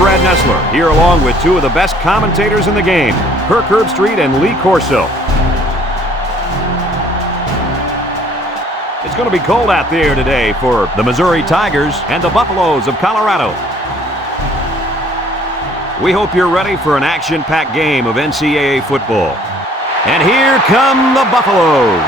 Brad Nessler, here along with two of the best commentators in the game, Kirk Herbstreit and Lee Corso. It's going to be cold out there today for the Missouri Tigers and the Buffaloes of Colorado. We hope you're ready for an action-packed game of NCAA football. And here come the Buffaloes.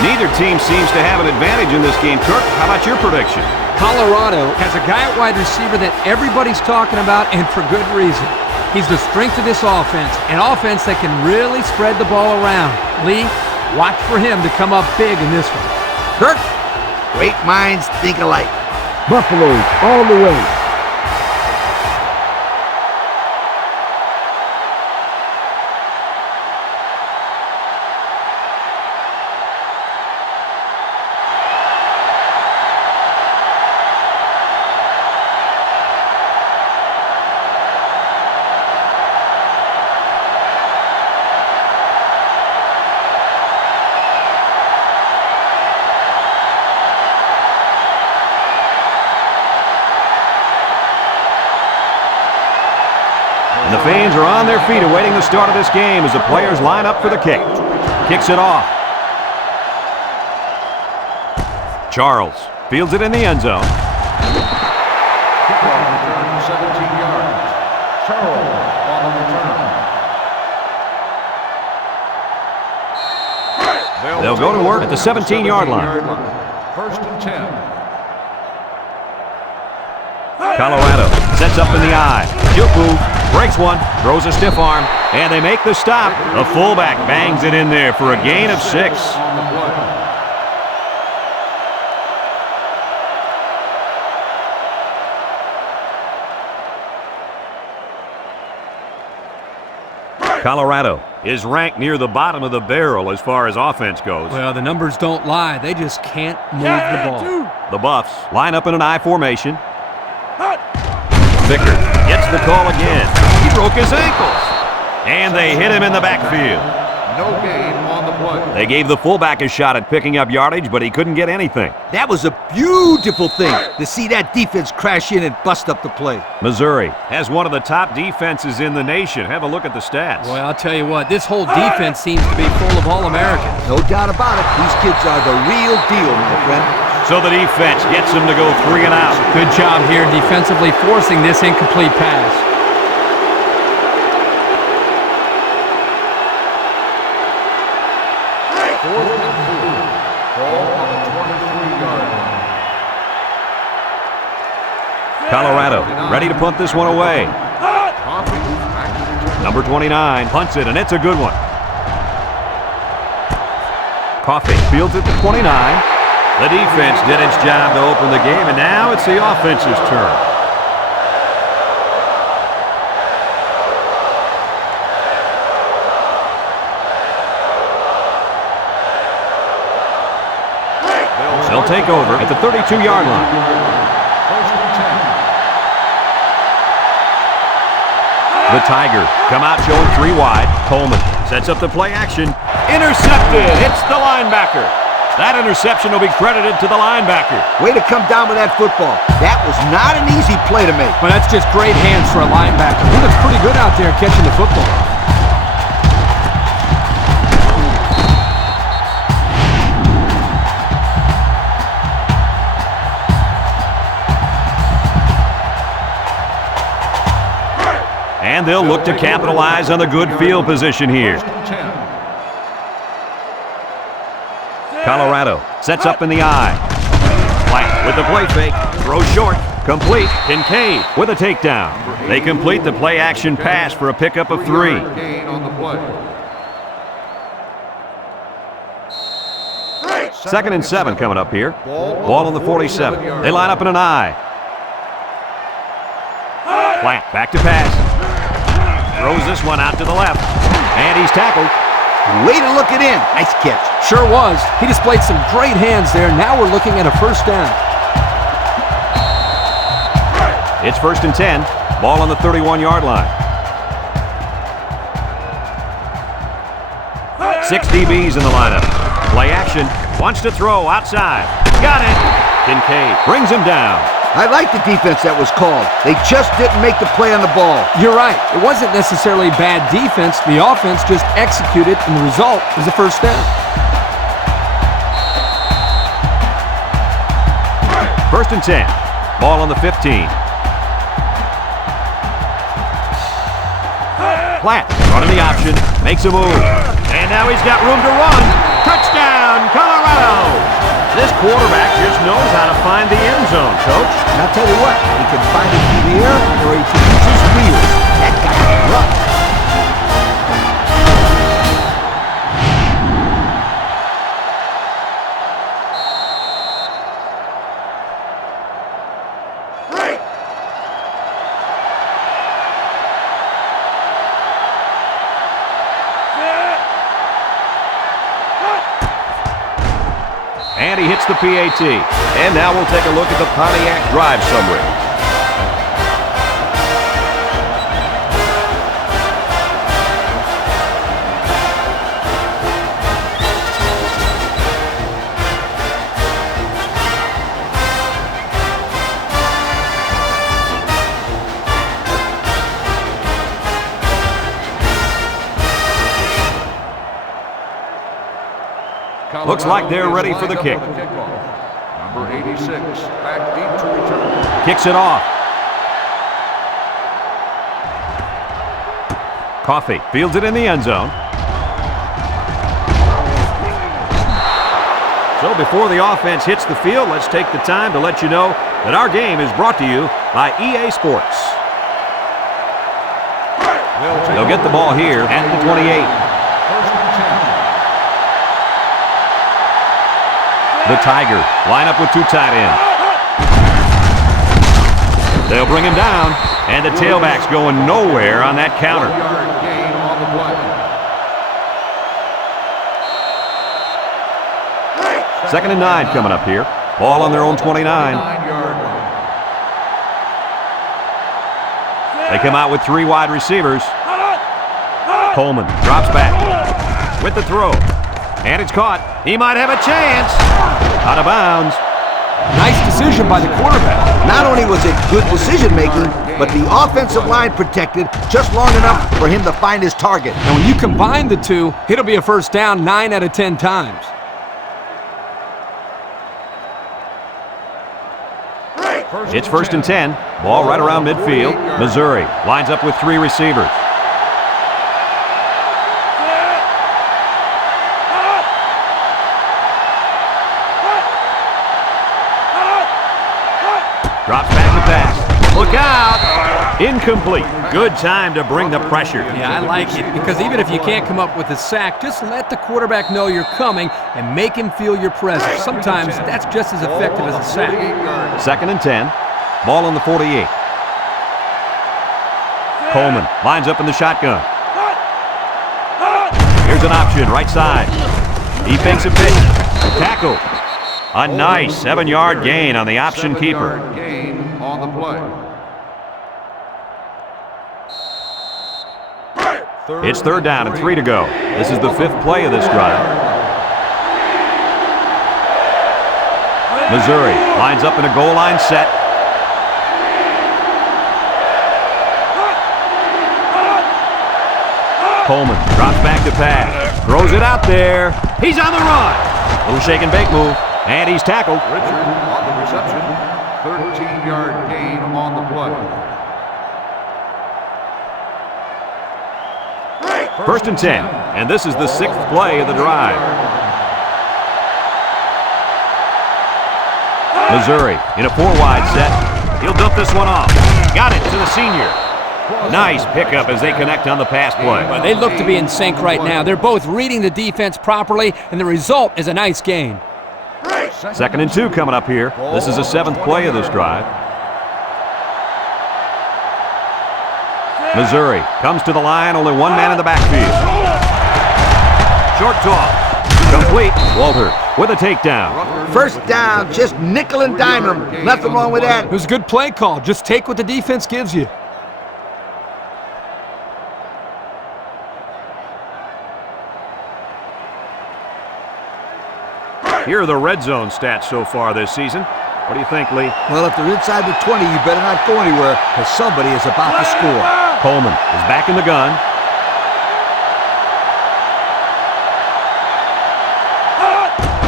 Neither team seems to have an advantage in this game. Kirk, how about your prediction? Colorado has a guy at wide receiver that everybody's talking about, and for good reason. He's the strength of this offense, an offense that can really spread the ball around. Lee, watch for him to come up big in this one. Kirk, great minds think alike. Buffaloes all the way. And the fans are on their feet awaiting the start of this game as the players line up for the kick. Kicks it off. Charles fields it in the end zone. Kickoff return 17 yards. Charles on the return. They'll go to work at the 17-yard line. First and 10. Colorado sets up in the eye. Juku breaks one, throws a stiff arm, and they make the stop. The fullback bangs it in there for a gain of 6. Colorado is ranked near the bottom of the barrel as far as offense goes. Well, the numbers don't lie. They just can't move the ball. The Buffs line up in an I formation. Vickers gets the call again. He broke his ankles. And they hit him in the backfield. No gain on the play. They gave the fullback a shot at picking up yardage, but he couldn't get anything. That was a beautiful thing to see that defense crash in and bust up the play. Missouri has one of the top defenses in the nation. Have a look at the stats. Boy, I'll tell you what, this whole defense seems to be full of All-Americans. No doubt about it. These kids are the real deal, my friend. So the defense gets them to go 3 and out. Good job here defensively forcing this incomplete pass. Fourth and 4. Ball on the 23-yard line. Colorado ready to punt this one away. Number 29 punts it, and it's a good one. Coffee fields it to 29. The defense did its job to open the game, and now it's the offense's turn. They'll take over at the 32-yard line. First and 10. The Tigers come out showing 3 wide. Coleman sets up the play action. Intercepted. It's the linebacker. That interception will be credited to the linebacker. Way to come down with that football. That was not an easy play to make. But that's just great hands for a linebacker. He looks pretty good out there catching the football. And they'll look to capitalize on the good field position here. Colorado sets up in the eye. White with the play fake. Throws short. Complete. Kincaid with a takedown. They complete the play action pass for a pickup of 3. Gain on the play. 2nd and 7 coming up here. Ball on the 47. They line up in an I. Plant back to pass. Throws this one out to the left. And he's tackled. Way to look it in. Nice catch. Sure was. He displayed some great hands there. Now we're looking at a first down. It's 1st and 10. Ball on the 31-yard line. 6 DBs in the lineup. Play action. Wants to throw outside. Got it. Kincaid brings him down. I like the defense that was called. They just didn't make the play on the ball. You're right. It wasn't necessarily bad defense. The offense just executed, and the result was a first down. First and 10. Ball on the 15. Platt running the option, makes a move. And now he's got room to run. Touchdown, Colorado! This quarterback just knows how to find the end zone, Coach. And I'll tell you what, he can find it through the air or he can use his wheels. That guy can run. And he hits the PAT. And now we'll take a look at the Pontiac drive summary. Looks like they're ready for the kick. Number 86, back deep to return. Kicks it off. Coffey fields it in the end zone. So before the offense hits the field, let's take the time to let you know that our game is brought to you by EA Sports. They'll get the ball here at the 28. The Tigers line up with two tight ends. They'll bring him down, and the tailback's going nowhere on that counter. Second and 9 coming up here. Ball on their own 29. They come out with three wide receivers. Coleman drops back with the throw. And it's caught. He might have a chance. Out of bounds. Nice decision by the quarterback. Not only was it good decision-making, but the offensive line protected just long enough for him to find his target. And when you combine the two, it'll be a first down 9 out of 10 times. It's first and 10. Ball right around midfield. Missouri lines up with three receivers. Drops back to pass. Look out! Incomplete. Good time to bring the pressure. Yeah, I like it, because even if you can't come up with a sack, just let the quarterback know you're coming and make him feel your presence. Sometimes that's just as effective as a sack. Second and 10. Ball on the 48. Coleman lines up in the shotgun. Here's an option, right side. He fakes a pitch. Tackle. A nice 7-yard gain on the option keeper. Gain on the play. It's third down and 3 to go. This is the 5th play of this drive. Missouri lines up in a goal line set. Coleman drops back to pass. Throws it out there. He's on the run. Little shake and bake move. And he's tackled. Richard on the reception. 13-yard gain on the play. First and 10. And this is the 6th play of the drive. Missouri in a 4-wide set. He'll dump this one off. Got it to the senior. Nice pickup as they connect on the pass play. Well, they look to be in sync right now. They're both reading the defense properly, and the result is a nice gain. Second and 2 coming up here. This is the 7th play of this drive. Missouri comes to the line, only one man in the backfield. Short toss. Complete. Walter with a takedown. First down, just nickel and dime him. Nothing wrong with that. It was a good play call. Just take what the defense gives you. Here are the red zone stats so far this season. What do you think, Lee? Well, if they're inside the 20, you better not go anywhere, because somebody is about to score. Coleman is back in the gun.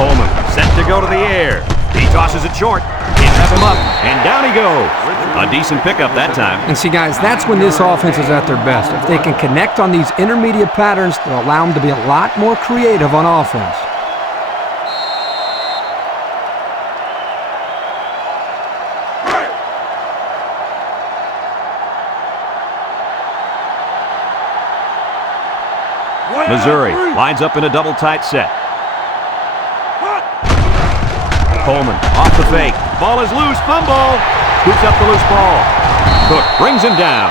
Coleman set to go to the air. He tosses it short. He has him up, and down he goes. A decent pickup that time. And see, guys, that's when this offense is at their best. If they can connect on these intermediate patterns, they'll allow them to be a lot more creative on offense. Missouri lines up in a double tight set. Coleman off the fake. Ball is loose. Fumble. Scoops up the loose ball. Cook brings him down.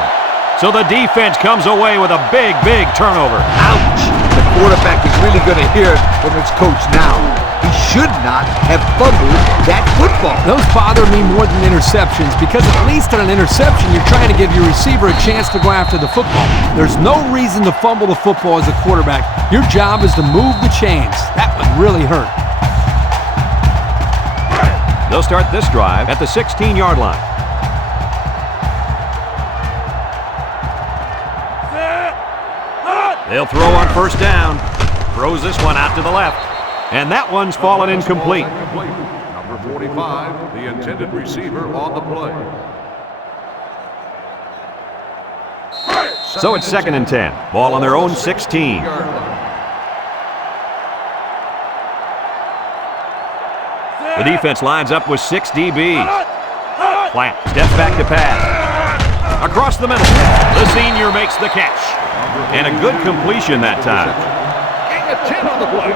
So the defense comes away with a big, big turnover. Ouch! The quarterback is really going to hear it from his coach now. He should not have fumbled that football. Those bother me more than interceptions because at least on an interception, you're trying to give your receiver a chance to go after the football. There's no reason to fumble the football as a quarterback. Your job is to move the chains. That would really hurt. They'll start this drive at the 16-yard line. They'll throw on first down. Throws this one out to the left. And that one's fallen incomplete. Number 45, the intended receiver on the play. So it's 2nd and 10. Ball on their own 16. The defense lines up with 6 DBs. Plant steps back to pass. Across the middle. The senior makes the catch. And a good completion that time. Gain of 10 on the play.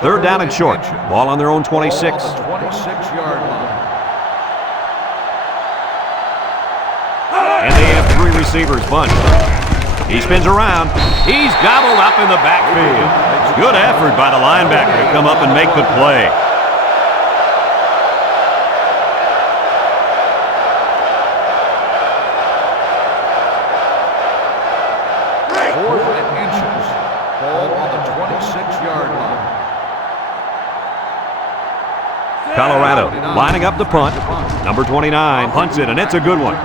Third down and short. Ball on their own 26. 26-yard line. And they have 3 receivers bunched. He spins around. He's gobbled up in the backfield. Good effort by the linebacker to come up and make the play. Fourth and inches. Ball on the 26-yard line. Colorado lining up the punt. Number 29 punts it, and it's a good one.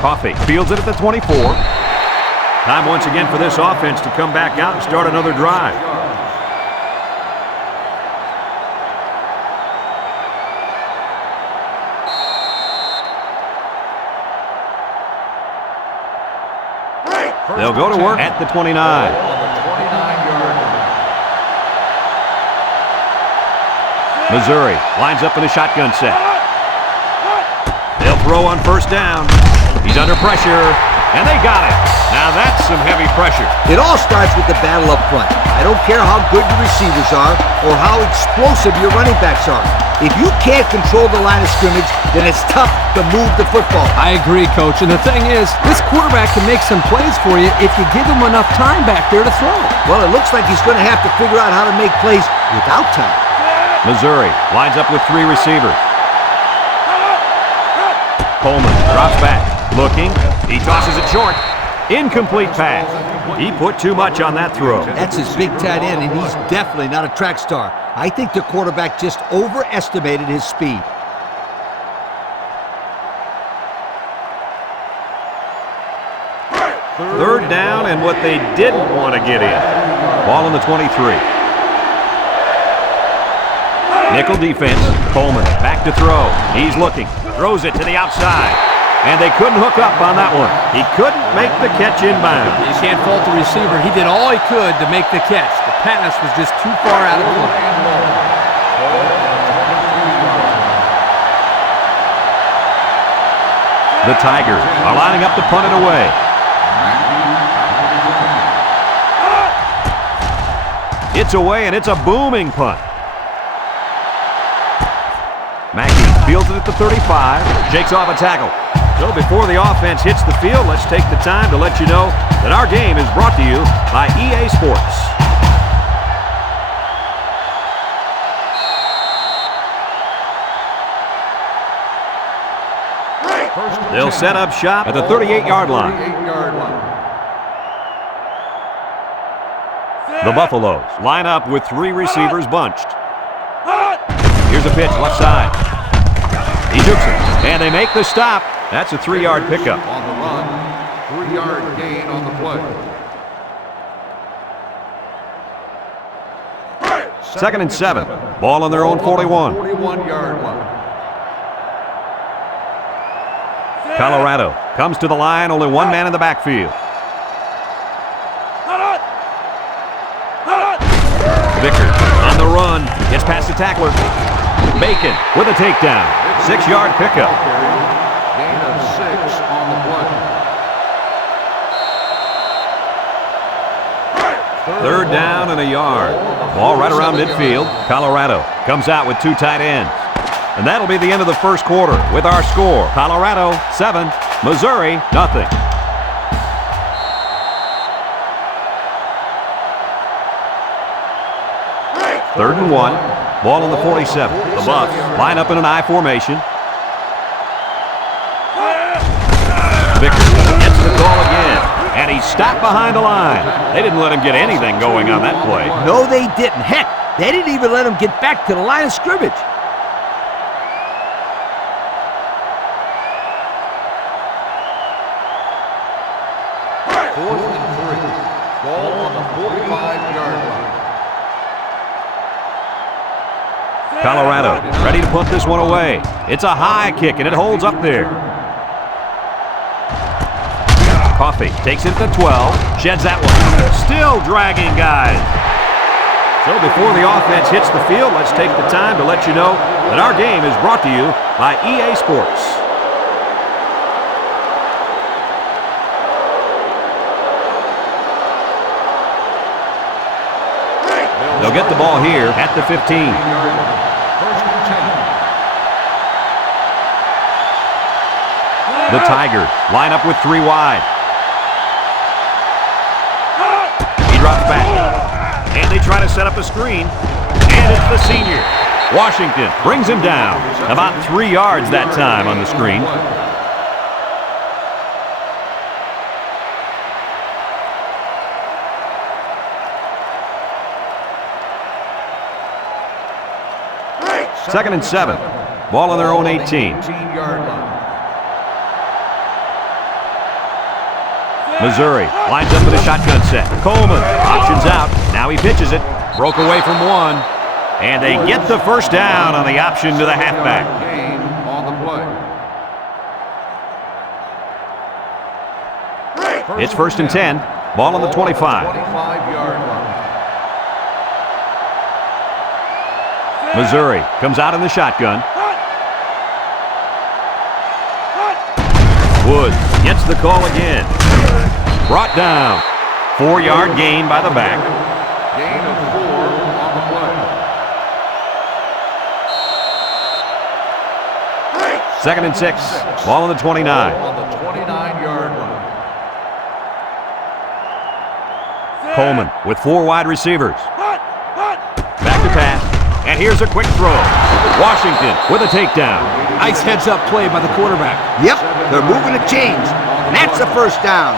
Coffee fields it at the 24. Time once again for this offense to come back out and start another drive. They'll go to work at the 29. On the 29-yard line. Missouri lines up in a shotgun set. They'll throw on first down. He's under pressure, and they got it. Now that's some heavy pressure. It all starts with the battle up front. I don't care how good your receivers are or how explosive your running backs are. If you can't control the line of scrimmage, then it's tough to move the football. I agree, Coach. And the thing is, this quarterback can make some plays for you if you give him enough time back there to throw. Well, it looks like he's going to have to figure out how to make plays without time. Missouri lines up with 3 receivers. Coleman drops back. Looking. He tosses it short. Incomplete pass. He put too much on that throw. That's his big tight end, and he's definitely not a track star. I think the quarterback just overestimated his speed. Third down and what they didn't want to get in. Ball on the 23. Nickel defense. Coleman back to throw. He's looking. Throws it to the outside. And they couldn't hook up on that one. He couldn't make the catch inbound. You can't fault the receiver. He did all he could to make the catch. The pass was just too far out of the play. The Tigers are lining up to punt it away. It's away, and it's a booming punt. Mackey fields it at the 35, shakes off a tackle. So before the offense hits the field, let's take the time to let you know that our game is brought to you by EA Sports. They'll set up shop at the 38-yard line. 38-yard line. The Buffaloes line up with 3 receivers bunched. Here's a pitch, left side. He jukes it, and they make the stop. That's a 3-yard pickup. On the run, 3-yard gain on the play. 2nd and 7. Ball on their own 41. 41-yard line. Colorado comes to the line, only one man in the backfield. Vickers on the run, gets past the tackler. Bacon with a takedown, 6-yard pickup. Gain of 6 on the play. 3rd down and a yard. Ball right around midfield. Colorado comes out with 2 tight ends. And that'll be the end of the first quarter with our score. Colorado 7, Missouri nothing. Third and 1. Ball on the 47. The Buffs line up in an I formation. Vickers gets the call again. And he's stopped behind the line. They didn't let him get anything going on that play. No, they didn't. Heck, they didn't even let him get back to the line of scrimmage. Fourth and 3. Ball on the 45-yard line. Colorado ready to put this one away. It's a high kick, and it holds up there. Coffee takes it to 12, sheds that one. Still dragging guys. So before the offense hits the field, let's take the time to let you know that our game is brought to you by EA Sports. They'll get the ball here at the 15. First and 10. The Tigers line up with 3 wide. He drops back. And they try to set up a screen. And it's the senior. Washington brings him down. About 3 yards that time on the screen. Second and 7. Ball on their own 18. 18-yard line. Missouri lines up with a shotgun set. Coleman options out. Now he pitches it. Broke away from 1. And they get the first down on the option to the halfback. Gain on the play. It's first and 10. Ball on the 25. 25-yard line. Missouri comes out in the shotgun. Woods gets the call again. Brought down. 4-yard gain by the back. Gain of 4 on the play. Second and 6. Ball on the 29. On the 29-yard line. Coleman with 4 wide receivers. Back to pass. And here's a quick throw. Washington with a takedown. Nice heads-up play by the quarterback. Yep, they're moving the chains. And that's the first down.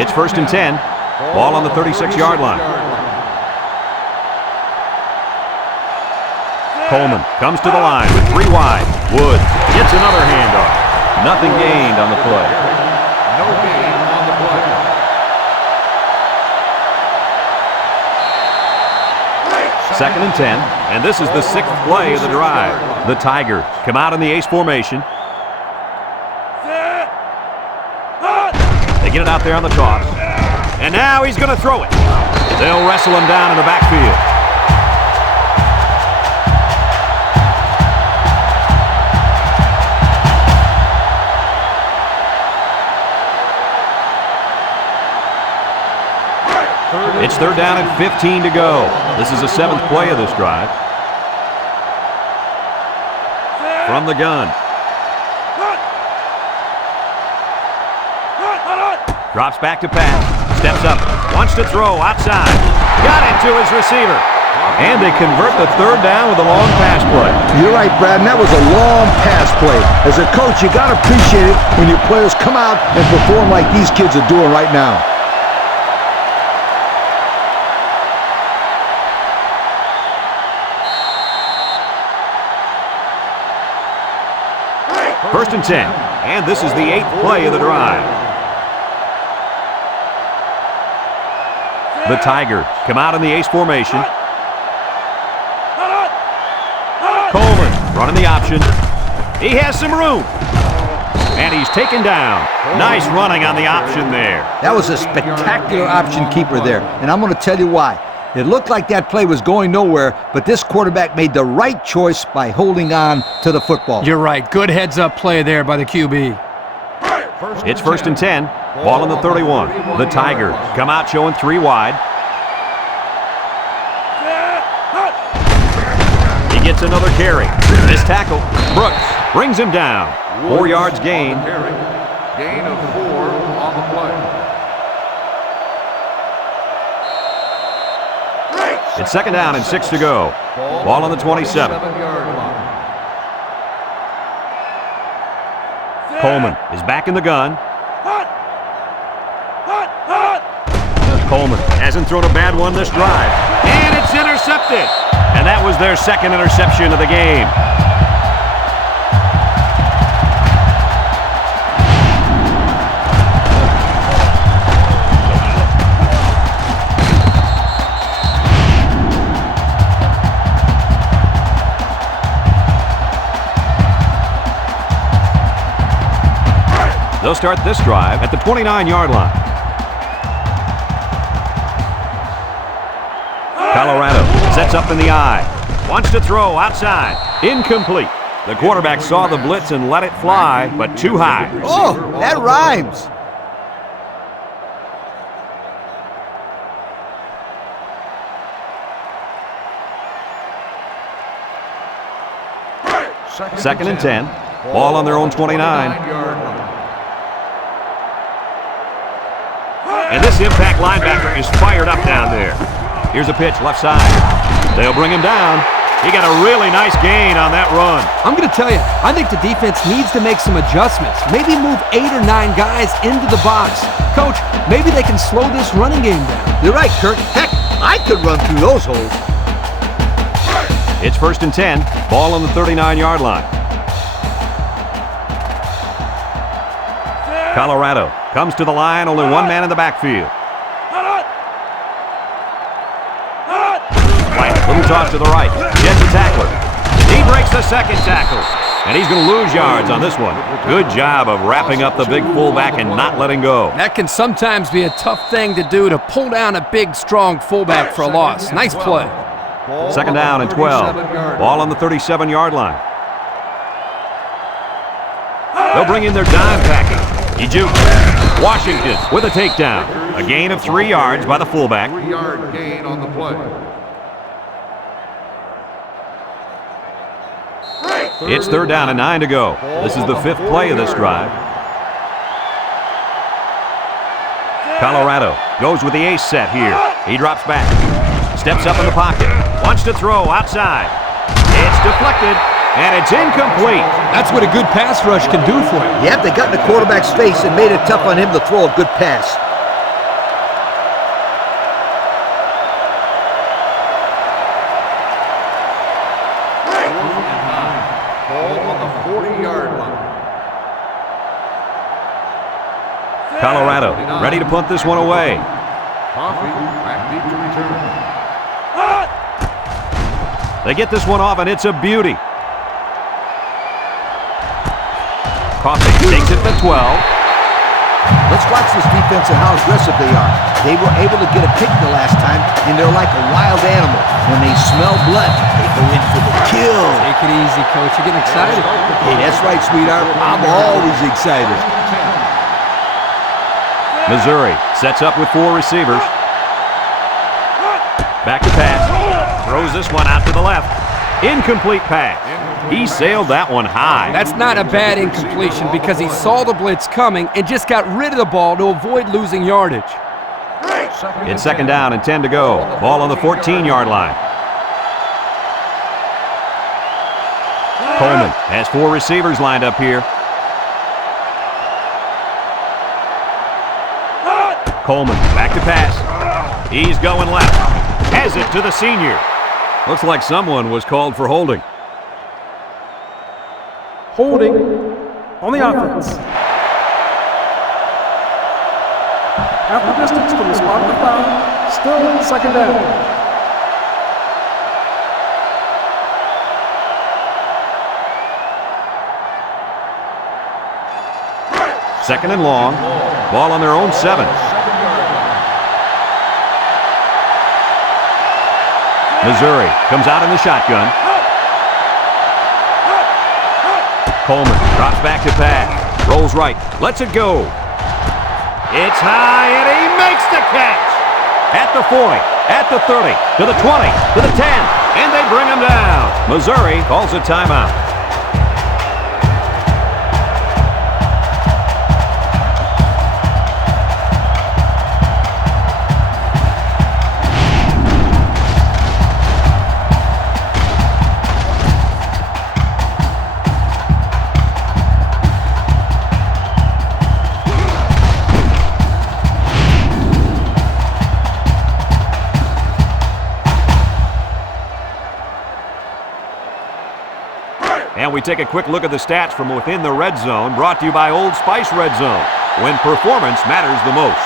It's first and 10. Ball on the 36-yard line. Coleman comes to the line with 3 wide. Woods gets another handoff. Nothing gained on the play. No gain on the play. Second and 10, and this is the 6th play of the drive. The Tigers come out in the ace formation. They get it out there on the toss. And now he's going to throw it. They'll wrestle him down in the backfield. It's third down and 15 to go. This is the 7th play of this drive. From the gun. Drops back to pass. Steps up. Wants to throw outside. Got it to his receiver. And they convert the third down with a long pass play. You're right, Brad, and that was a long pass play. As a coach, you got to appreciate it when your players come out and perform like these kids are doing right now. First and 10, and this is the 8th play of the drive. The Tigers come out in the ace formation. Coleman running the option. He has some room. And he's taken down. Nice running on the option there. That was a spectacular option keeper there, and I'm going to tell you why. It looked like that play was going nowhere, but this quarterback made the right choice by holding on to the football. You're right. Good heads-up play there by the QB. It's first and 10. Ball on the 31. The Tigers come out showing 3 wide. He gets another carry. This tackle, Brooks, brings him down. 4 yards gain. Gain of 4 on the play. It's second down and 6 to go. Ball on the 27. Coleman is back in the gun. Coleman hasn't thrown a bad one this drive. And it's intercepted. And that was their second interception of the game. They'll start this drive at the 29-yard line. Colorado sets up in the eye. Wants to throw outside. Incomplete. The quarterback saw the blitz and let it fly, but too high. Oh, that rhymes. Second and 10. Ball on their own 29. And this impact linebacker is fired up down there. Here's a pitch left side. They'll bring him down. He got a really nice gain on that run. I'm going to tell you, I think the defense needs to make some adjustments. Maybe move 8 or 9 guys into the box. Coach, maybe they can slow this running game down. You're right, Kirk. Heck, I could run through those holes. It's first and 10. Ball on the 39-yard line. Colorado comes to the line, only one man in the backfield. Little toss to the right. Gets a tackler. He breaks the second tackle. And he's going to lose yards on this one. Good job of wrapping up the big fullback and not letting go. That can sometimes be a tough thing to do, to pull down a big, strong fullback for a loss. Nice play. Second down and 12. Ball on the 37-yard line. They'll bring in their dime package. He jukes. Washington with a takedown. A gain of 3 yards by the fullback. 3-yard gain on the play. It's third down and 9 to go. This is the 5th play of this drive. Colorado goes with the ace set here. He drops back. Steps up in the pocket. Wants to throw outside. It's deflected, and it's incomplete. That's what a good pass rush can do for you. Yep, they got in the quarterback's face and made it tough on him to throw a good pass. Colorado ready to punt this one away. Coffee back deep to return. They get this one off, and it's a beauty. Coffee takes it to 12. Let's watch this defense and how aggressive they are. They were able to get a pick the last time, and they're like a wild animal. When they smell blood, they go in for the kill. Take it easy, Coach. You're getting excited. Hey, that's right, sweetheart. I'm always excited. Missouri sets up with 4 receivers. Back to pass. Throws this one out to the left. Incomplete pass. He sailed that one high. That's not a bad incompletion because he saw the blitz coming and just got rid of the ball to avoid losing yardage. It's second down and 10 to go. Ball on the 14-yard line. Coleman has 4 receivers lined up here. Coleman back to pass. He's going left. Has it to the senior. Looks like someone was called for holding. Holding on the offense. Half the distance from the spot of the foul. Still second down. Second and long. Ball on their own 7. Missouri comes out in the shotgun. Coleman drops back to pass. Rolls right. Lets it go. It's high, and he makes the catch. At the 40, at the 30, to the 20, to the 10, and they bring him down. Missouri calls a timeout. And we take a quick look at the stats from within the red zone, brought to you by Old Spice Red Zone, when performance matters the most.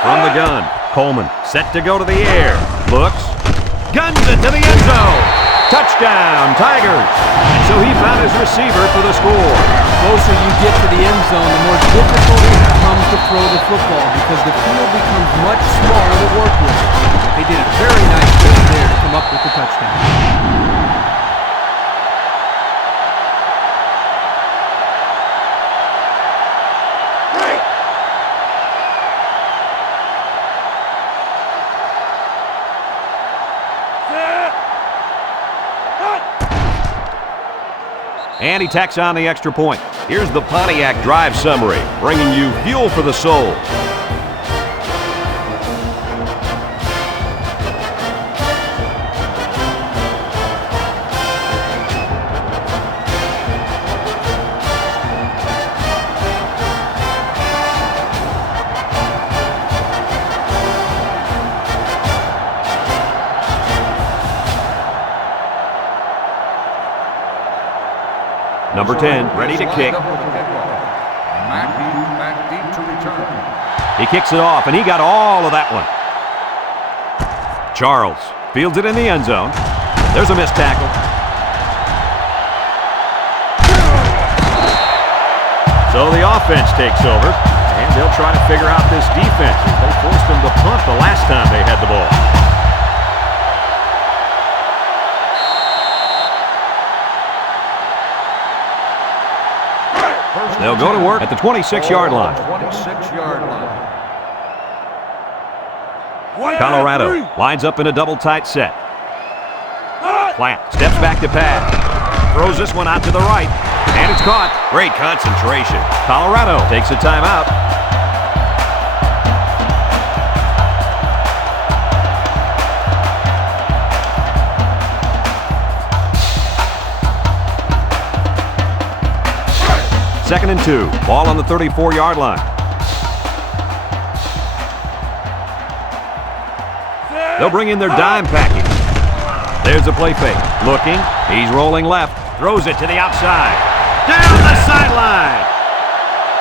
From the gun, Coleman set to go to the air. Looks, guns it to the end zone. Touchdown, Tigers. And so he found his receiver for the score. The closer you get to the end zone, the more difficult it becomes to throw the football because the field becomes much smaller to work with. They did a very nice job there to come up with the touchdown. And he tacks on the extra point. Here's the Pontiac drive summary, bringing you fuel for the soul. Number 10, ready to kick. Back deep to return. He kicks it off, and he got all of that one. Charles fields it in the end zone. There's a missed tackle. So the offense takes over, and they'll try to figure out this defense as they forced them to punt the last time they had the ball. They'll go to work at the 26-yard line. 26-yard line. Colorado lines up in a double tight set. Platt steps back to pass. Throws this one out to the right. And it's caught. Great concentration. Colorado takes a timeout. Second and 2. Ball on the 34-yard line. They'll bring in their dime package. There's a play fake. Looking. He's rolling left. Throws it to the outside. Down the sideline.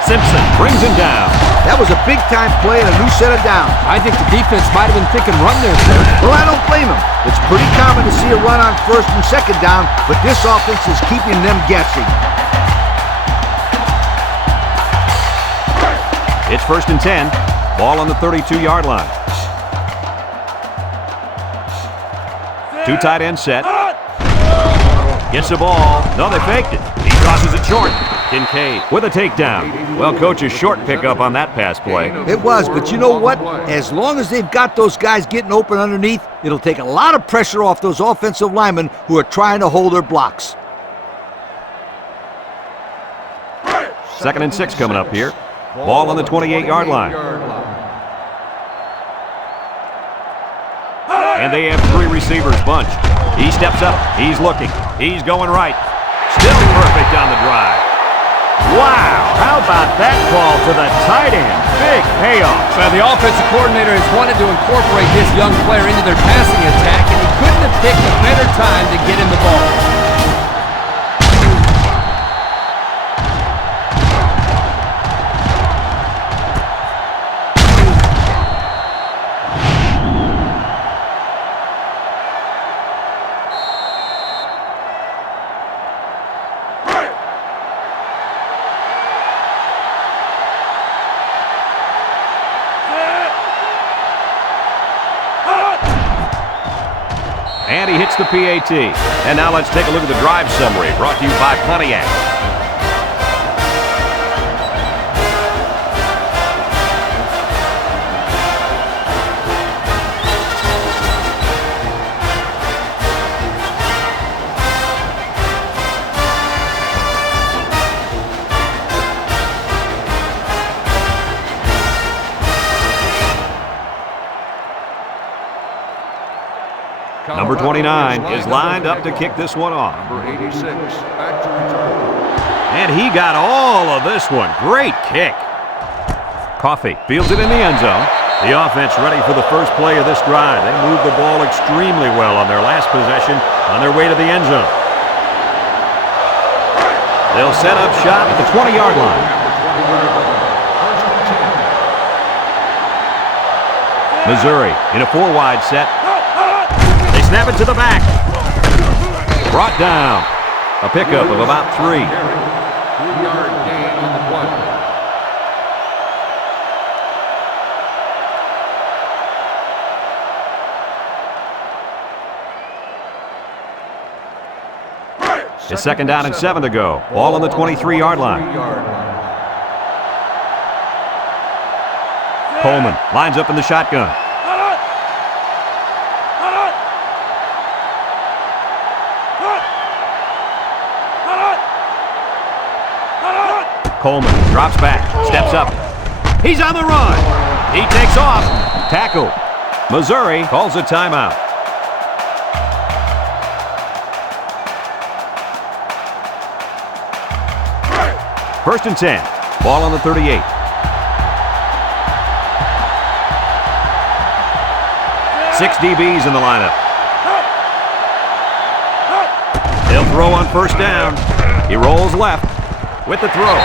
Simpson brings him down. That was a big-time play and a new set of downs. I think the defense might have been thinking run there, sir. Well, I don't blame them. It's pretty common to see a run on first and second down, but this offense is keeping them guessing. It's first and 10. Ball on the 32-yard line. 2 tight end set. Gets the ball. No, they faked it. He tosses it short. Kincaid with a takedown. Well, coach's short pickup on that pass play. It was, but you know what? As long as they've got those guys getting open underneath, it'll take a lot of pressure off those offensive linemen who are trying to hold their blocks. 2nd and 6 coming up here. Ball on the 28-yard line. And they have 3 receivers bunched. He steps up. He's looking. He's going right. Still perfect on the drive. Wow, how about that ball to the tight end? Big payoff. Well, the offensive coordinator has wanted to incorporate this young player into their passing attack, and he couldn't have picked a better time to get him the ball. And he hits the PAT. And now let's take a look at the drive summary brought to you by Pontiac. Number 29 is lined up to kick this one off. Number 86, back to return. And he got all of this one. Great kick. Coffee fields it in the end zone. The offense ready for the first play of this drive. They moved the ball extremely well on their last possession on their way to the end zone. They'll set up shop at the 20-yard line. Missouri in a 4-wide set. They snap it to the back. Brought down. A pickup of about 3. 3-yard gain on the play. It's 2nd down and 7 to go. Ball on the 23-yard line. Coleman lines up in the shotgun. Coleman drops back, steps up. He's on the run. He takes off. Tackle. Missouri calls a timeout. First and 10. Ball on the 38. Six DBs in the lineup. They'll throw on first down. He rolls left with the throw,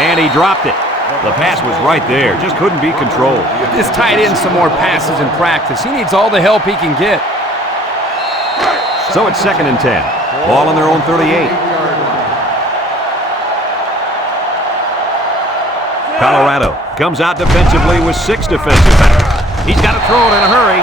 and he dropped it. The pass was right there, just couldn't be controlled. This tight end some more passes in practice. He needs all the help he can get. So it's 2nd and 10. Ball on their own 38. Colorado comes out defensively with 6 defensive backs. He's got to throw it in a hurry.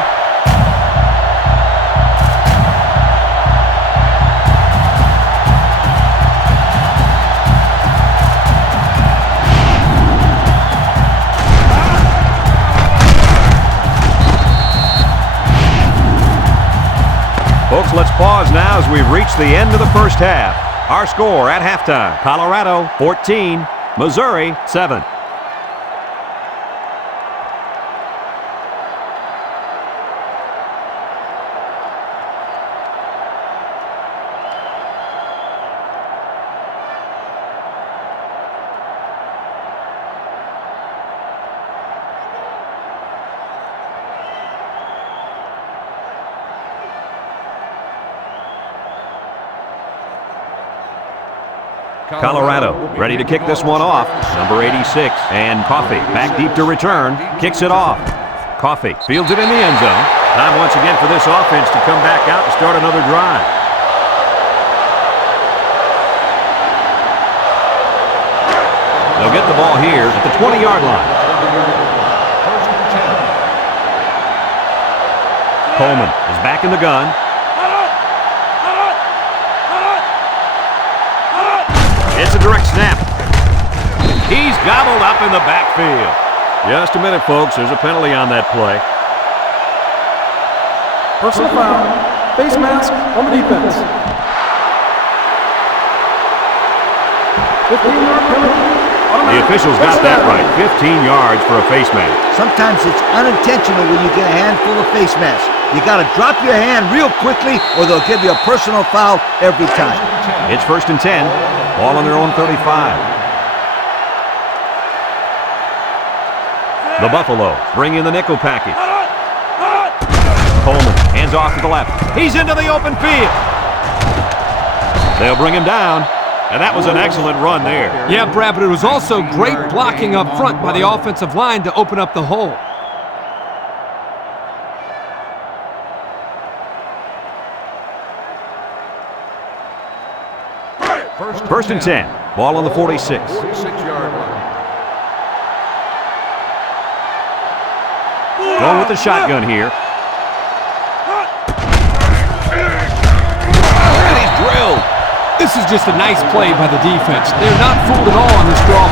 Folks, let's pause now as we've reached the end of the first half. Our score at halftime, Colorado 14, Missouri 7. Colorado ready to kick this one off. Number 86, and Coffee back deep to return. Kicks it off. Coffee fields it in the end zone. Time once again for this offense to come back out and start another drive. They'll get the ball here at the 20-yard line. Coleman is back in the gun. It's a direct snap. He's gobbled up in the backfield. Just a minute, folks. There's a penalty on that play. Personal foul. Face mask on the defense. 15-yard penalty. The officials got that right. 15 yards for a face mask. Sometimes it's unintentional when you get a handful of face masks. You got to drop your hand real quickly or they'll give you a personal foul every time. It's 1st and 10. Ball on their own 35. The Buffalo bring in the nickel package. Coleman hands off to the left. He's into the open field. They'll bring him down. And that was an excellent run there. Yeah, Brad, but it was also great blocking up front by the offensive line to open up the hole. First and 10. Ball on the 46. 46-yard line. Going with the shotgun here. And he's drilled. This is just a nice play by the defense. They're not fooled at all on this draw.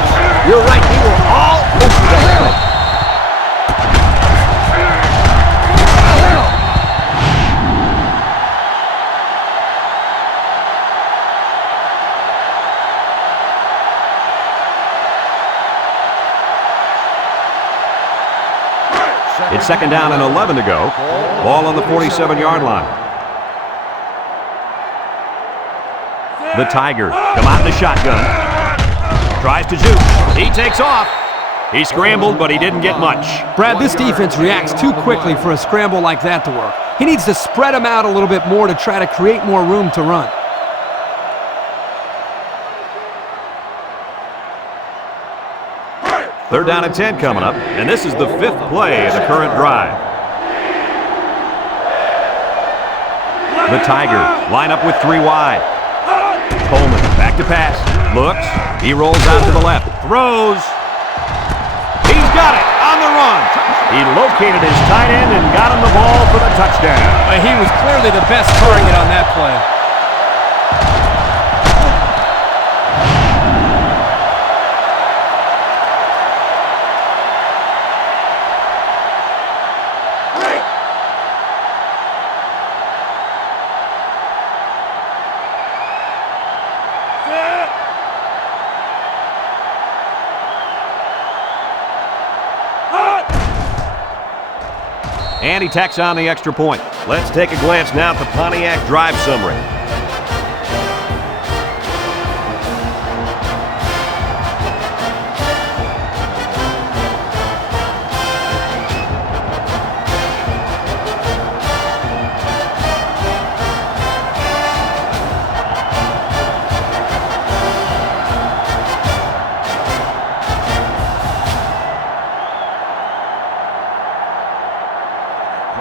You're right. They were all over that play. It's 2nd down and 11 to go. Ball on the 47-yard line. The Tigers come out in the shotgun. Tries to juke. He takes off. He scrambled, but he didn't get much. Brad, this defense reacts too quickly for a scramble like that to work. He needs to spread them out a little bit more to try to create more room to run. Third down and 10 coming up, and this is the 5th play of the current drive. The Tigers line up with 3 wide. Coleman back to pass. Looks. He rolls out to the left. Throws. He's got it on the run. He located his tight end and got him the ball for the touchdown. He was clearly the best target on that play. And he tacks on the extra point. Let's take a glance now at the Pontiac drive summary.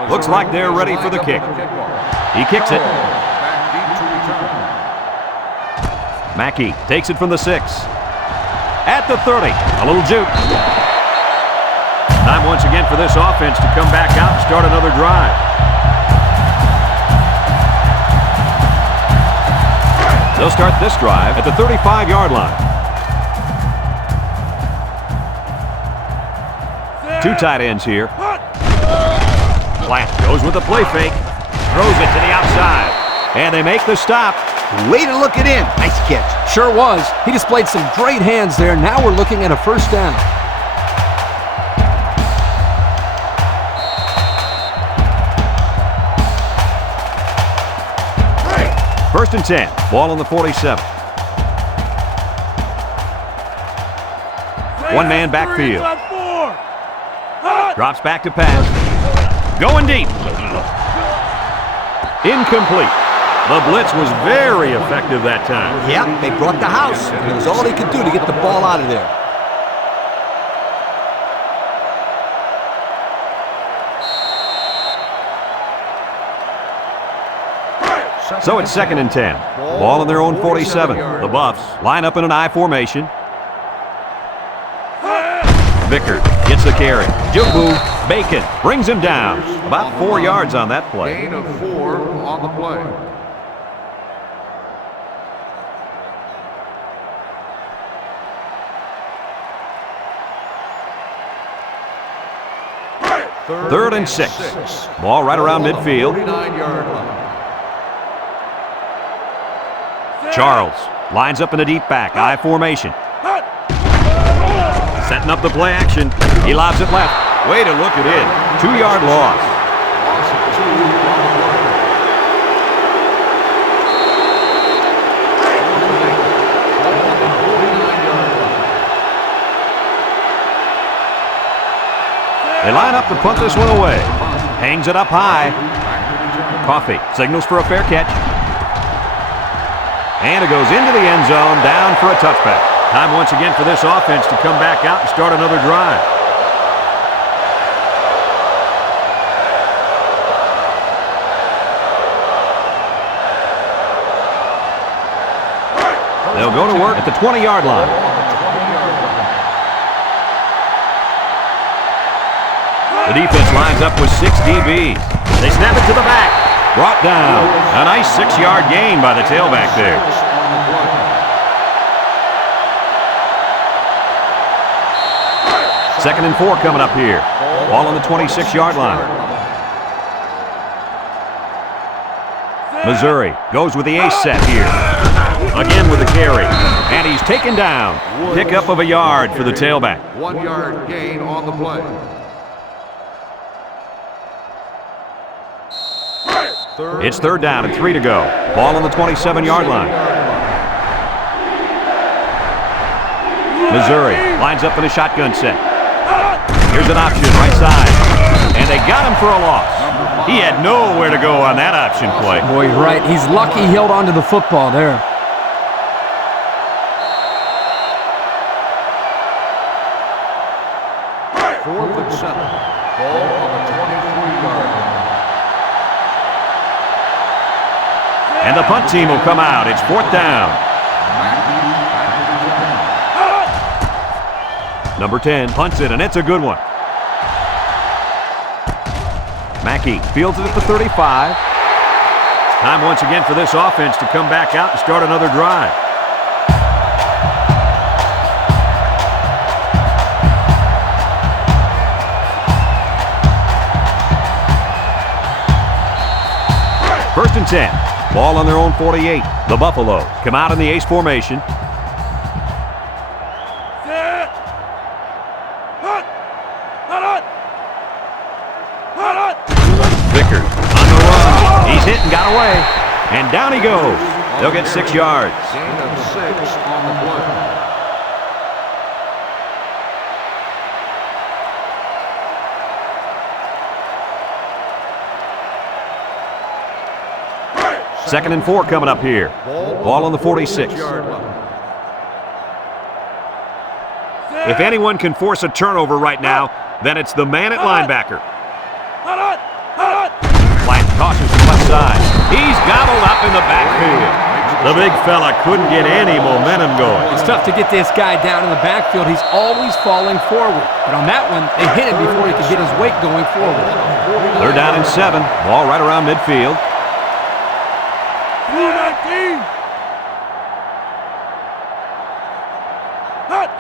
Looks like they're ready for the kick. He kicks it. Mackey takes it from the 6. At the 30. A little juke. Time once again for this offense to come back out and start another drive. They'll start this drive at the 35-yard line. 2 tight ends here. Platt goes with the play fake. Throws it to the outside. And they make the stop. Way to look it in. Nice catch. Sure was. He displayed some great hands there. Now we're looking at a first down. First and 10. Ball on the 47. One man backfield. Drops back to pass. Going deep. Incomplete. The blitz was very effective that time. Yep, they brought the house. And it was all they could do to get the ball out of there. So it's 2nd and 10. Ball on their own 47. The Buffs line up in an I formation. Vickers gets the carry. Jubu, Bacon brings him down. About 4 yards on that play. Gain of 4 on the play. Third and 6. Ball right around midfield. 49-yard line. Charles lines up in a deep back, I formation. Setting up the play action. He lobs it left. Way to look at it. 2-yard loss. Loss of 2 on the play. Ball on the 49-yard line. They line up to punt this one away. Hangs it up high. Coffee signals for a fair catch. And it goes into the end zone, down for a touchback. Time once again for this offense to come back out and start another drive. They'll go to work at the 20-yard line. The defense lines up with 6 DBs. They snap it to the back. Brought down. A nice 6-yard gain by the tailback there. Second and 4 coming up here. Ball on the 26-yard line. Missouri goes with the ace set here. Again with the carry. And he's taken down. Pickup of a yard for the tailback. 1-yard gain on the play. It's third down and 3 to go. Ball on the 27-yard line. Missouri lines up in a shotgun set. Here's an option right side. And they got him for a loss. He had nowhere to go on that option play. Boy, you're right. He's lucky he held onto the football there. Fourth and 7. Ball on the 23-yard line. And the punt team will come out. It's fourth down. Number 10 punts it, and it's a good one. Mackey fields it at the 35. Time once again for this offense to come back out and start another drive. First and 10. Ball on their own 48. The Buffalo come out in the ace formation. Vickers on the run. He's hit and got away. And down he goes. They'll get 6 yards. Gain of 6 on the play. Second and 4 coming up here. Ball on the 46. If anyone can force a turnover right now, then it's the man at linebacker. Flat tosses to the left side. He's gobbled up in the backfield. The big fella couldn't get any momentum going. It's tough to get this guy down in the backfield. He's always falling forward. But on that one, they hit him before he could get his weight going forward. They're down in 7. Ball right around midfield.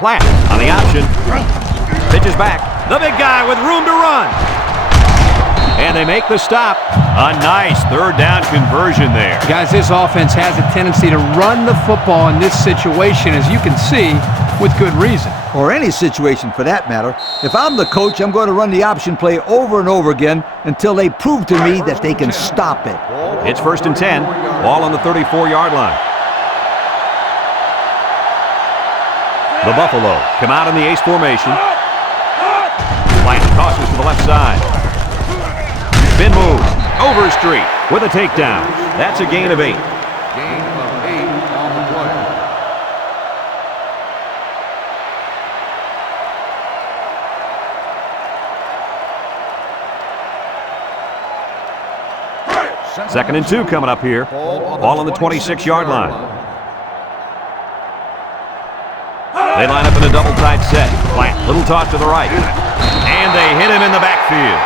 Platt on the option. Pitches back. The big guy with room to run. And they make the stop. A nice third down conversion there. Guys, this offense has a tendency to run the football in this situation, as you can see, with good reason. Or any situation for that matter. If I'm the coach, I'm going to run the option play over and over again until they prove to me that they can stop it. It's first and 10. Ball on the 34-yard line. The Buffalo come out in the ace formation. Platt tosses to the left side. Spin move. Over a street with a takedown. That's a gain of 8. Gain of 8 on the play. Second and 2 coming up here. Ball on the 26-yard line. They line up in a double tight set. Platt, little toss to the right. And they hit him in the backfield.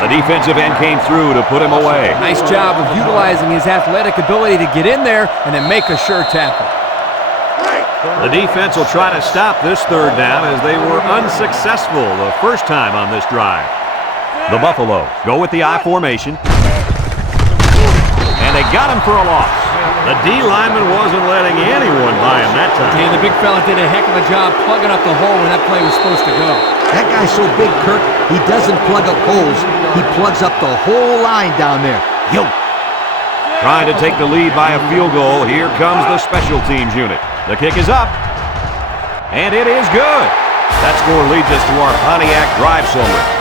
The defensive end came through to put him away. Nice job of utilizing his athletic ability to get in there and then make a sure tackle. The defense will try to stop this third down as they were unsuccessful the first time on this drive. The Buffalo go with the I formation. And they got him for a loss. The D lineman wasn't letting anyone by him that time. And the big fella did a heck of a job plugging up the hole where that play was supposed to go. That guy's so big, Kirk, he doesn't plug up holes. He plugs up the whole line down there. Yo! Trying to take the lead by a field goal. Here comes the special teams unit. The kick is up. And it is good. That score leads us to our Pontiac drive summary.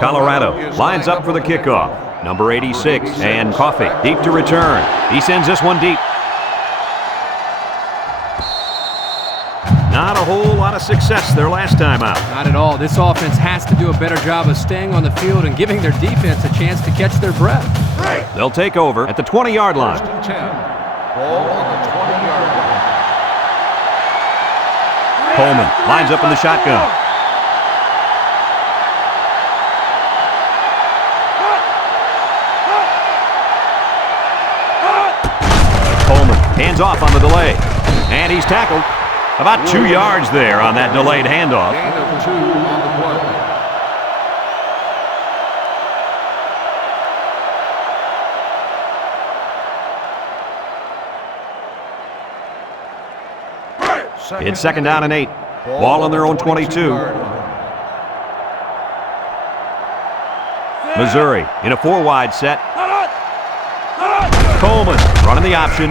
Colorado lines up for the kickoff. Number 86, and Coffey deep to return. He sends this one deep. Not a whole lot of success their last time out. Not at all. This offense has to do a better job of staying on the field and giving their defense a chance to catch their breath. They'll take over at the 20-yard line. 10. Ball on the 20-yard line. Coleman lines up in the shotgun. Hands off on the delay. And he's tackled. About 2 yards there on that delayed handoff. Gain of 2 on the play. It's second down and 8. Ball on their own 22. Missouri in a 4-wide set. Coleman running the option.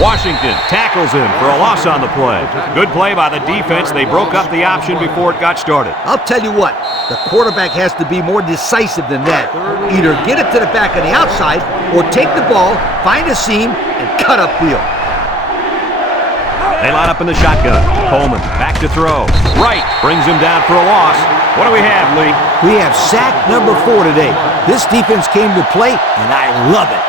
Washington tackles him for a loss on the play. Good play by the defense. They broke up the option before it got started. I'll tell you what, the quarterback has to be more decisive than that. Either get it to the back on the outside or take the ball, find a seam, and cut upfield. They line up in the shotgun. Coleman back to throw. Right brings him down for a loss. What do we have, Lee? We have sack number 4 today. This defense came to play, and I love it.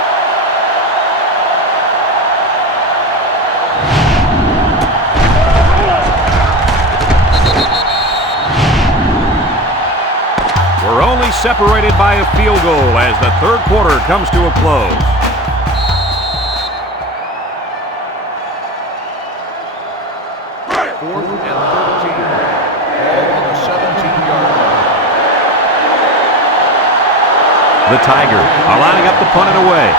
We're only separated by a field goal as the third quarter comes to a close. Fourth and 13. Ball on the 17-yard line. The Tigers are lining up to punt it away.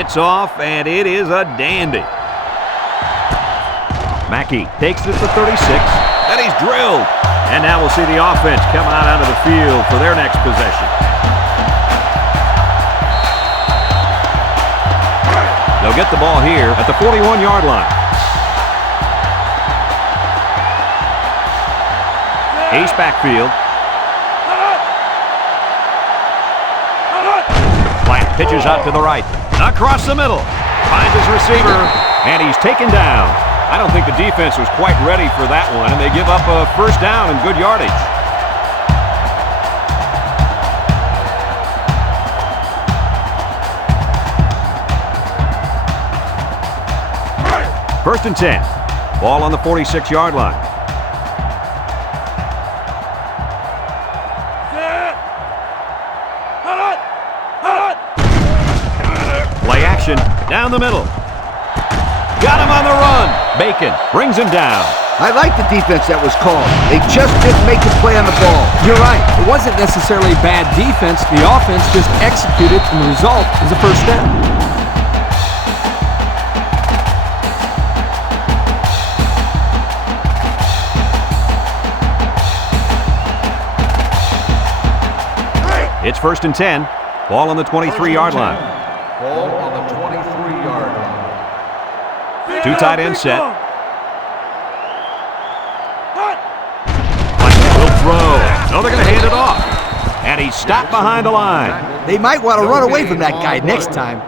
It's off, and it is a dandy. Mackey takes it to 36. And he's drilled. And now we'll see the offense come out onto the field for their next possession. They'll get the ball here at the 41-yard line. Ace backfield. Plant pitches out to the right. Across the middle. Finds his receiver. And he's taken down. I don't think the defense was quite ready for that one, and they give up a first down and good yardage. First and 10. Ball on the 46-yard line. Play action down the middle. Got him on the run. Bacon brings him down. I like the defense that was called. They just didn't make the play on the ball. You're right. It wasn't necessarily bad defense. The offense just executed, and the result is a first down. It's first and 10. Ball on the 23-yard line. Ball on the 23-yard line. 2 tight end set. Will throw. No, they're going to hand it off. And he's stopped behind the line. They might want to run away from that guy next time.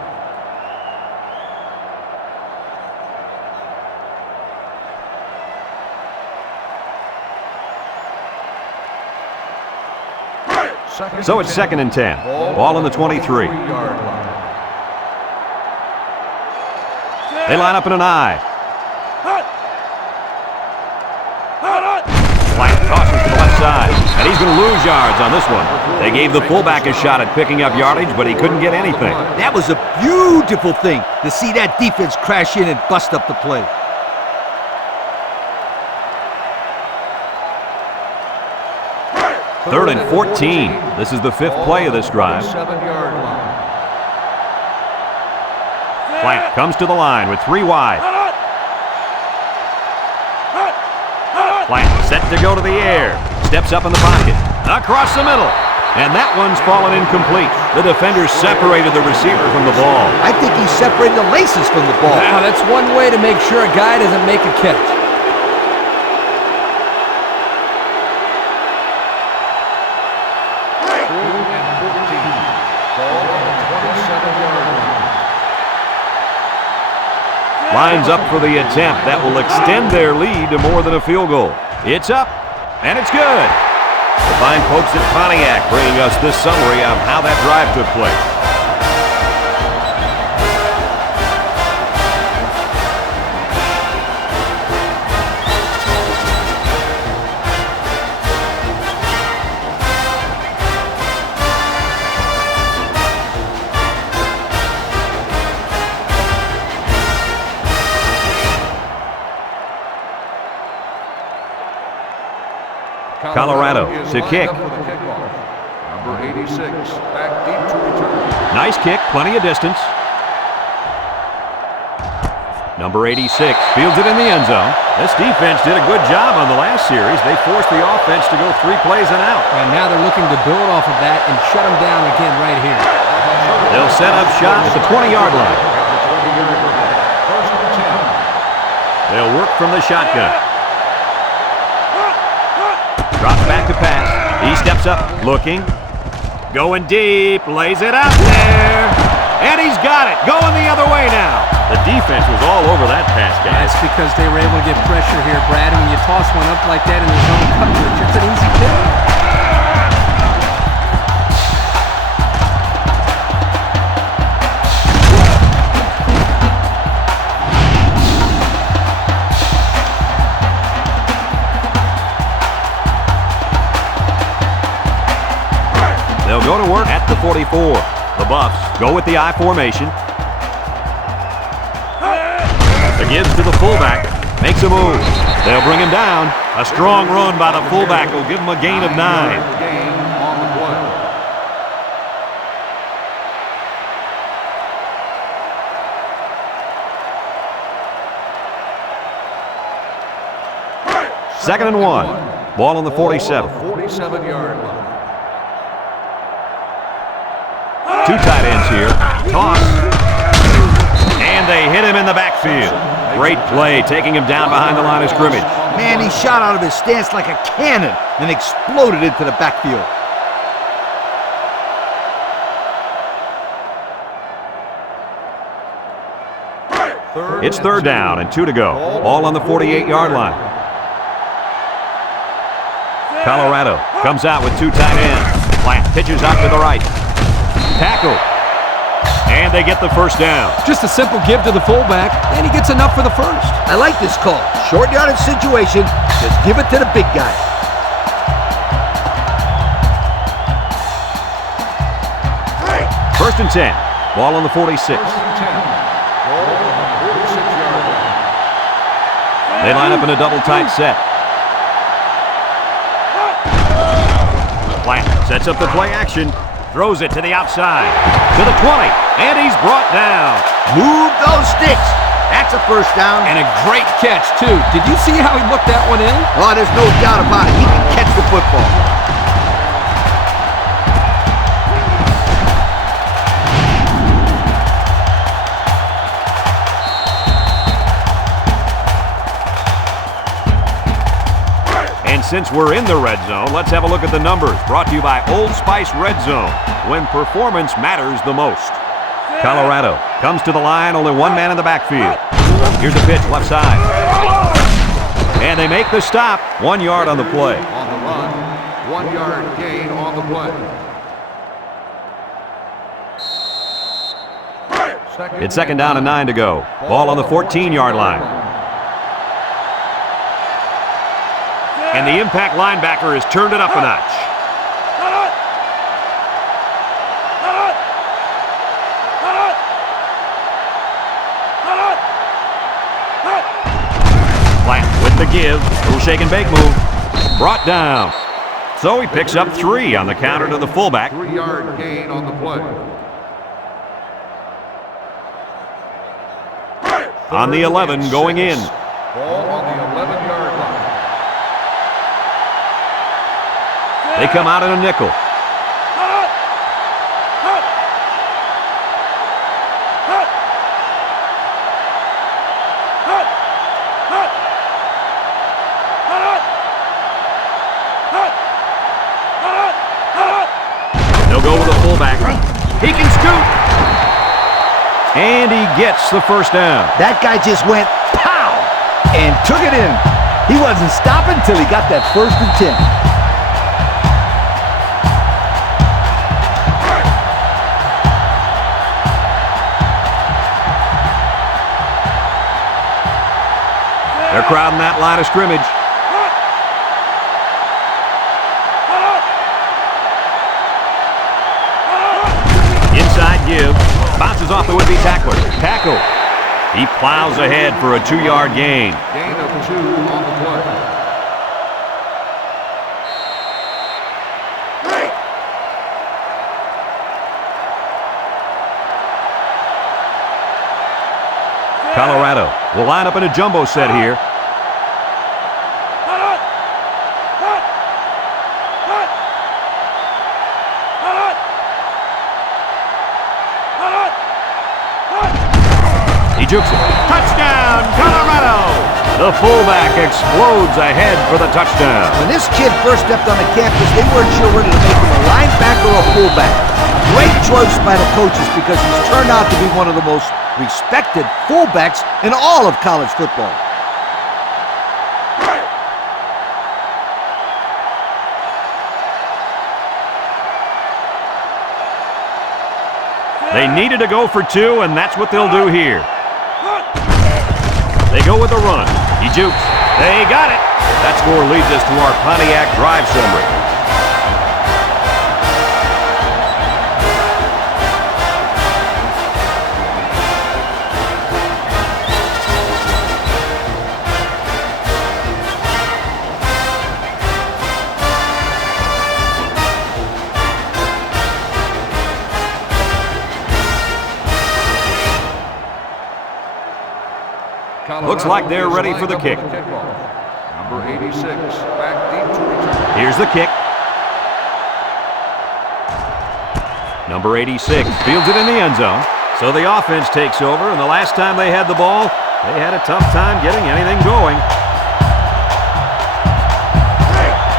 So it's 2nd and 10. Ball on the 23. They line up in an I. Flat tosses to the left side, and he's going to lose yards on this one. They gave the fullback a shot at picking up yardage, but he couldn't get anything. That was a beautiful thing to see that defense crash in and bust up the play. Third and 14. This is the 5th play of this drive. Flat comes to the line with 3 wide. Flat set to go to the air. Steps up in the pocket. Across the middle. And that one's fallen incomplete. The defender separated the receiver from the ball. I think he separated the laces from the ball. Wow, that's one way to make sure a guy doesn't make a catch. Lines up for the attempt. That will extend their lead to more than a field goal. It's up, and it's good. The fine folks at Pontiac bringing us this summary of how that drive took place. Colorado to kick. Number 86, back deep to return. Nice kick, plenty of distance. Number 86 fields it in the end zone. This defense did a good job on the last series. They forced the offense to go 3 plays and out. And now they're looking to build off of that and shut them down again right here. They'll set up shop at the 20-yard line. First and 10. They'll work from the shotgun. Drops back to pass. He steps up, looking. Going deep, lays it out there. And he's got it, going the other way now. The defense was all over that pass, guys. That's because they were able to get pressure here, Brad. And when you toss one up like that in the zone coverage, it's an easy pick. They'll go to work at the 44. The Buffs go with the I formation. The gives to the fullback. Makes a move. They'll bring him down. A strong run by the fullback will give him a gain of 9. Gain on the play. Second and 1. Ball on the 47. 47-yard line. 2 tight ends here. Toss. And they hit him in the backfield. Great play, taking him down behind the line of scrimmage. Man, he shot out of his stance like a cannon and exploded into the backfield. It's 3rd down and 2 to go. All on the 48-yard line. Colorado comes out with 2 tight ends. Flat pitches out to the right. Tackle. And they get the first down. Just a simple give to the fullback, and he gets enough for the first. I like this call. Short yardage situation. Just give it to the big guy. First and 10. Ball on the 46. First and 10. Ball on the 46-yard line. They line up in a double tight set. Flat sets up the play action. Throws it to the outside. To the 20. And he's brought down. Move those sticks. That's a first down. And a great catch, too. Did you see how he looked that one in? Oh, there's no doubt about it. He can catch the football. And since we're in the red zone, let's have a look at the numbers. Brought to you by Old Spice Red Zone, when performance matters the most. Colorado comes to the line, only 1 man in the backfield. Here's a pitch, left side. And they make the stop. 1 yard on the play. On the run, 1 yard gain on the play. It's 2nd down and 9 to go. Ball on the 14-yard line. And the impact linebacker has turned it up a notch. Plant with the give. Little shake and bake move. Brought down. So he picks up 3 on the counter to the fullback. 3-yard gain on the play. On the 11 going in. Ball on the 11-yard line. They come out in a nickel. They'll go with a fullback. He can scoot. And he gets the first down. That guy just went pow and took it in. He wasn't stopping until he got that 1st and 10. They're crowding that line of scrimmage. Inside give. Bounces off the would-be tackler. Tackle. He plows ahead for a 2-yard gain. Gain of 2 on the play. Colorado will line up in a jumbo set here. He jukes it. Touchdown, Colorado! The fullback explodes ahead for the touchdown. When this kid first stepped on the campus, they weren't sure whether to make him a linebacker or a fullback. Great choice by the coaches because he's turned out to be one of the most respected fullbacks in all of college football. They needed to go for 2, and that's what they'll do here. They go with the run. He jukes. They got it. That score leads us to our Pontiac drive summary. Looks like they're ready for the kick. Number 86, back deep to return. Here's the kick. Number 86 fields it in the end zone. So the offense takes over, and the last time they had the ball, they had a tough time getting anything going.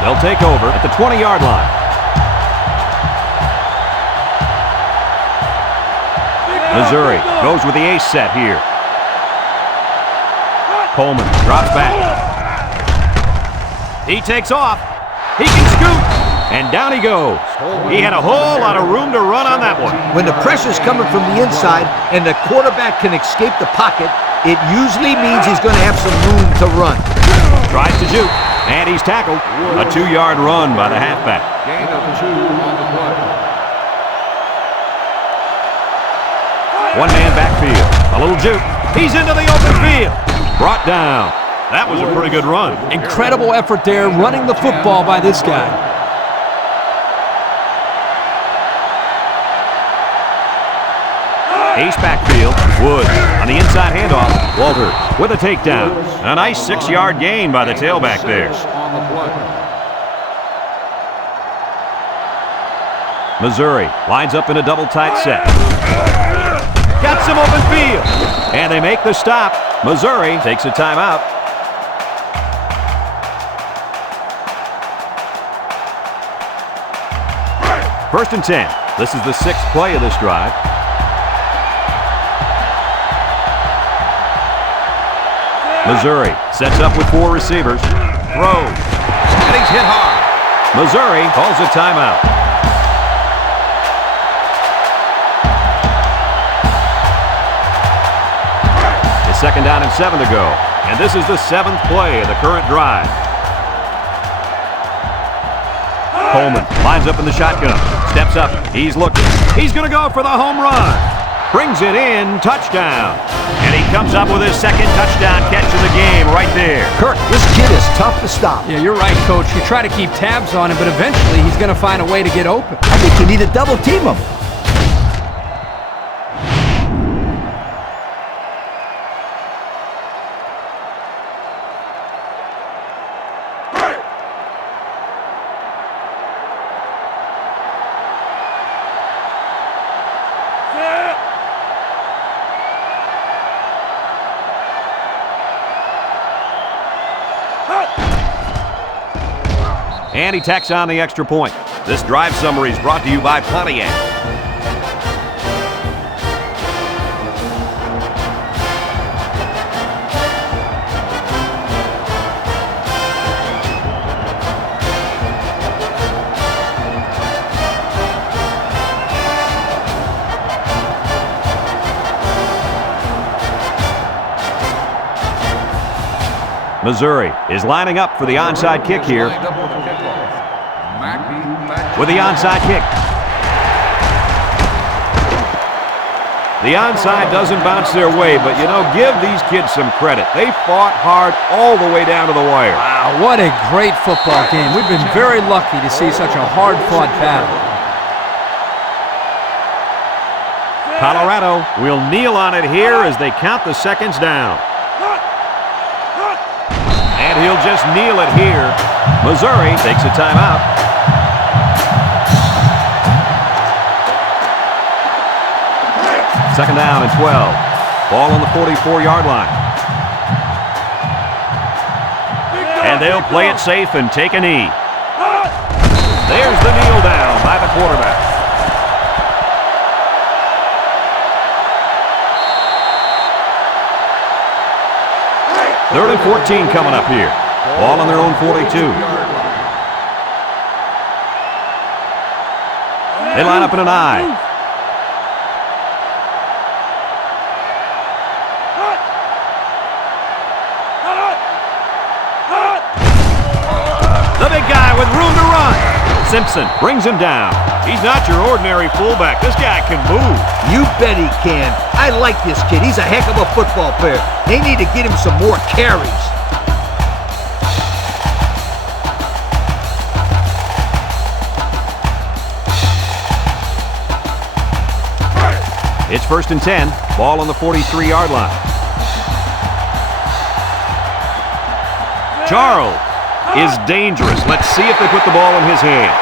They'll take over at the 20-yard line. Missouri goes with the ace set here. Coleman drops back. He takes off. He can scoot. And down he goes. He had a whole lot of room to run on that one. When the pressure's coming from the inside and the quarterback can escape the pocket, it usually means he's going to have some room to run. Tries to juke. And he's tackled. A 2-yard run by the halfback. Gain of 2 on the play. One-man backfield. A little juke. He's into the open field. Brought down. That was a pretty good run. Incredible effort there running the football by this guy. Ace backfield. Wood on the inside handoff. Walter with a takedown. A nice 6-yard gain by the tailback there. On the play. Missouri lines up in a double tight set. Got some open field. And they make the stop. Missouri takes a timeout. First and 10. This is the 6th play of this drive. Missouri sets up with 4 receivers. Throws. And he's hit hard. Missouri calls a timeout. 2nd down and 7 to go. And this is the 7th play of the current drive. Coleman lines up in the shotgun. Steps up. He's looking. He's going to go for the home run. Brings it in. Touchdown. And he comes up with his 2nd touchdown catch of the game right there. Kirk, this kid is tough to stop. Yeah, you're right, Coach. You try to keep tabs on him, but eventually he's going to find a way to get open. I think you need to double team him. And he tacks on the extra point. This drive summary is brought to you by Pontiac. Missouri is lining up for the onside kick here. With the onside kick. The onside doesn't bounce their way, but you know, give these kids some credit. They fought hard all the way down to the wire. Wow, what a great football game. We've been very lucky to see such a hard-fought battle. Colorado will kneel on it here as they count the seconds down. And he'll just kneel it here. Missouri takes a timeout. Second down and 12. Ball on the 44-yard line. And they'll play it safe and take a knee. There's the kneel down by the quarterback. Third and 14 coming up here. Ball on their own 42. They line up in an I. The big guy with room to run. Simpson brings him down. He's not your ordinary fullback. This guy can move. You bet he can. I like this kid. He's a heck of a football player. They need to get him some more carries. It's 1st and 10. Ball on the 43-yard line. Charles is dangerous. Let's see if they put the ball in his hands.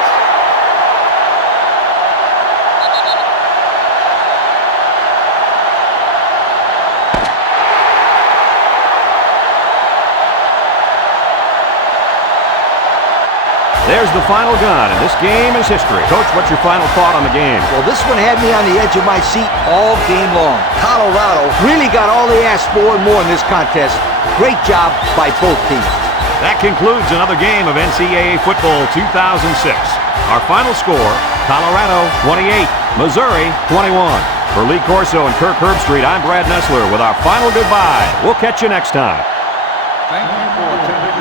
There's the final gun, and this game is history. Coach, what's your final thought on the game? Well, this one had me on the edge of my seat all game long. Colorado really got all they asked for and more in this contest. Great job by both teams. That concludes another game of NCAA Football 2006. Our final score, Colorado 28, Missouri 21. For Lee Corso and Kirk Herbstreit, I'm Brad Nessler with our final goodbye. We'll catch you next time. Thank you for attending